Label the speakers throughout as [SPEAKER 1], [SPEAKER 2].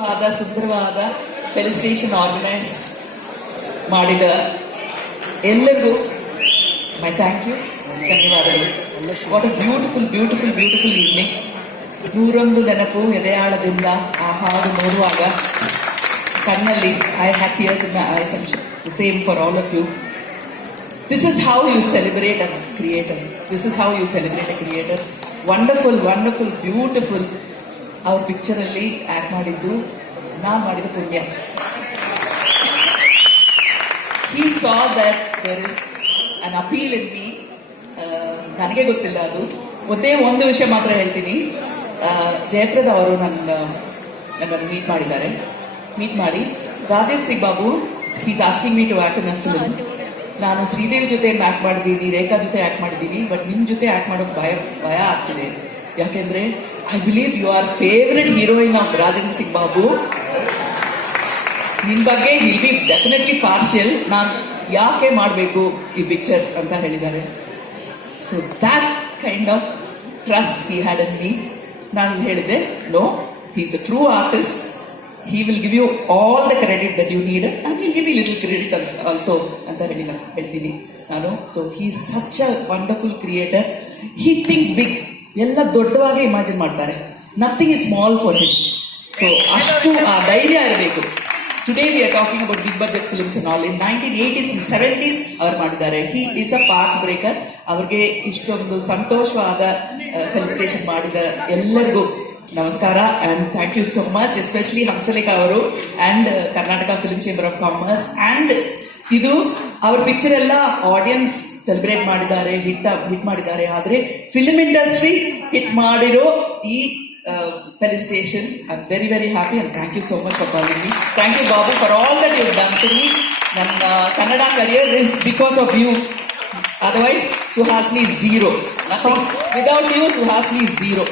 [SPEAKER 1] ಸುಂದರವಾದ ಸುಂದರವಾದ felicitation organise ಮಾಡಿದ ಎಲ್ಲರಿಗೂ ಮೈ ಥ್ಯಾಂಕ್ ಯು ಧನ್ಯವಾದಗಳು. What a beautiful beautiful beautiful evening ನೂರೊಂದು ನೆನಪು ಎದೆಯಾಳದಿಂದ ಆ ಹಾಡು ನೋಡುವಾಗ ಕಣ್ಣಲ್ಲಿ I have tears in I same for all of you this is how you celebrate a creator this is how you celebrate a creator wonderful wonderful beautiful ಅವ್ರ ಪಿಕ್ಚರಲ್ಲಿ act ಮಾಡಿದ್ದು ನಾ ಮಾಡಿದ ಪುಣ್ಯ. He saw that there is an appeal in Uh, ನನಗೆ ಗೊತ್ತಿಲ್ಲ ಅದು. ಒಂದೇ ಒಂದು ವಿಷಯ ಮಾತ್ರ ಹೇಳ್ತೀನಿ. ಜಯಪ್ರದ ಅವರು ನನ್ನ ನನ್ನನ್ನು ಮೀಟ್ ಮಾಡಿದ್ದಾರೆ. ಮೀಟ್ ಮಾಡಿ Rajesh Singh Babu is asking me to act in film ನಾನು ಶ್ರೀದೇವಿ ಜೊತೆ ಆಕ್ಟ್ ಮಾಡಿದ್ದೀನಿ ರೇಖಾ ಜೊತೆ ಆಕ್ಟ್ ಮಾಡಿದ್ದೀನಿ ಬಟ್ ನಿಮ್ಮ ಜೊತೆ ಆಕ್ಟ್ ಮಾಡೋಕೆ ಭಯ ಭಯ ಆಗ್ತಿದೆ. ಯಾಕೆಂದ್ರೆ I believe you are favourite heroine of Rajendra Singh Babu ನಿನ್ ಬಗ್ಗೆ ವಿಲ್ ಬಿ ಡೆಫಿನೆಟ್ಲಿ ಪಾರ್ಷಿಯಲ್ ನಾನು ಯಾಕೆ ಮಾಡಬೇಕು ಈ ಪಿಕ್ಚರ್ ಅಂತ ಹೇಳಿದ್ದಾರೆ. So that kind of trust he had on me ನಾನು ಹೇಳಿದೆ no is a true artist he will give you all the credit that you need and give you little credit also ಅಂತ ಹೇಳಿ ನಾನು ಹೇಳ್ತೀನಿ. ನಾನು so he such a wonderful creator he things big ಎಲ್ಲ ದೊಡ್ಡವಾಗೇ imagine ಮಾಡ್ತಾರೆ. Nothing is small for him so ಅಷ್ಟು ಆ ಧೈರ್ಯ ಇರಬೇಕು. Today we are talking about big budget films and all in nineteen eighties in seventies ಅವ್ರು ಮಾಡಿದ್ದಾರೆ. He is a path breaker ಅವ್ರಿಗೆ ಇಷ್ಟೊಂದು ಸಂತೋಷವಾದ ಫೆಲಿಸಿಟೇಷನ್ ಮಾಡಿದ ಎಲ್ಲರಿಗೂ ನಮಸ್ಕಾರ and thank you so much especially Hamsalekha ಅವರು and Karnataka film chamber of commerce and ಇದು ಅವ್ರ ಪಿಕ್ಚರ್ ಎಲ್ಲ ಆಡಿಯನ್ಸ್ ಸೆಲೆಬ್ರೇಟ್ ಮಾಡಿದ್ದಾರೆ ಹಿಟ್ ಹಿಟ್ ಮಾಡಿದ್ದಾರೆ. ಆದರೆ ಫಿಲ್ಮ್ ಇಂಡಸ್ಟ್ರಿ ಹಿಟ್ ಮಾಡಿರೋ ಈ felicitation I very very happy and thank you so much for calling thank you Babu for all that you done to me ನನ್ನ Kannada career is because of you otherwise Suhasini zero without you Suhasini zero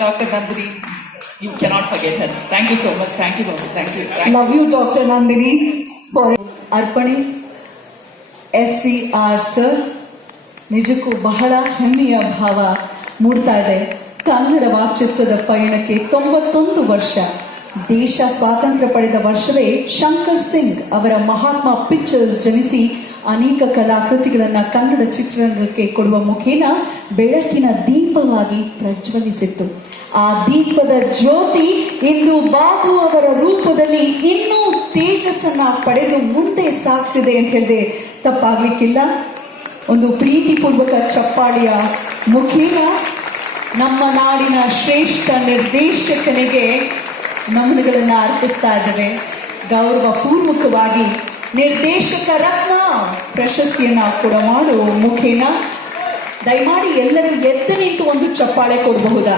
[SPEAKER 1] doctor Nandini you cannot forget her thank you so much thank you Babu thank you
[SPEAKER 2] love you doctor Nandini ಅರ್ಪಣೆ S C R sir, ನಿಜಕ್ಕೂ ಬಹಳ ಹೆಮ್ಮೆಯ ಭಾವ ಮೂಡ್ತಾ ಇದೆ. ಕನ್ನಡ ವಾಕ್ಚಿತ್ರದ ಪಯಣಕ್ಕೆ ತೊಂಬತ್ತೊಂದು ವರ್ಷ. ದೇಶ ಸ್ವಾತಂತ್ರ್ಯ ಪಡೆದ ವರ್ಷವೇ ಶಂಕರ್ ಸಿಂಗ್ ಅವರ ಮಹಾತ್ಮ ಪಿಕ್ಚರ್ಸ್ ಜನಿಸಿ ಅನೇಕ ಕಲಾಕೃತಿಗಳನ್ನ ಕನ್ನಡ ಚಿತ್ರರಂಗಕ್ಕೆ ಕೊಡುವ ಮುಖೇನ ಬೆಳಕಿನ ದೀಪವಾಗಿ ಪ್ರಜ್ವಲಿಸಿತ್ತು. ಆ ದೀಪದ ಜ್ಯೋತಿ ಇಂದು ಬಾಬು ಅವರ ರೂಪದಲ್ಲಿ ಇನ್ನೂ ತೇಜಸ್ಸನ್ನ ಪಡೆದು ಮುಂದೆ ಸಾಗ್ತಿದೆ ಅಂತ ಹೇಳಿದ್ರೆ ತಪ್ಪಾಗ್ಲಿಕ್ಕಿಲ್ಲ. ಒಂದು ಪ್ರೀತಿಪೂರ್ವಕ ಚಪ್ಪಾಳಿಯ ಮುಖೇನ ನಮ್ಮ ನಾಡಿನ ಶ್ರೇಷ್ಠ ನಿರ್ದೇಶಕನಿಗೆ ನಮನಗಳನ್ನು ಅರ್ಪಿಸ್ತಾ ಇದ್ದೇವೆ. ಗೌರವ ಪೂರ್ವಕವಾಗಿ ನಿರ್ದೇಶಕ ರತ್ನ ಪ್ರಶಸ್ತಿಯನ್ನು ಕೂಡ ಮಾಡು ಮುಖೇನ. ದಯಮಾಡಿ ಎಲ್ಲರೂ ಎದ್ದು ನಿಂತು ಒಂದು ಚಪ್ಪಾಳೆ ಕೊಡಬಹುದಾ?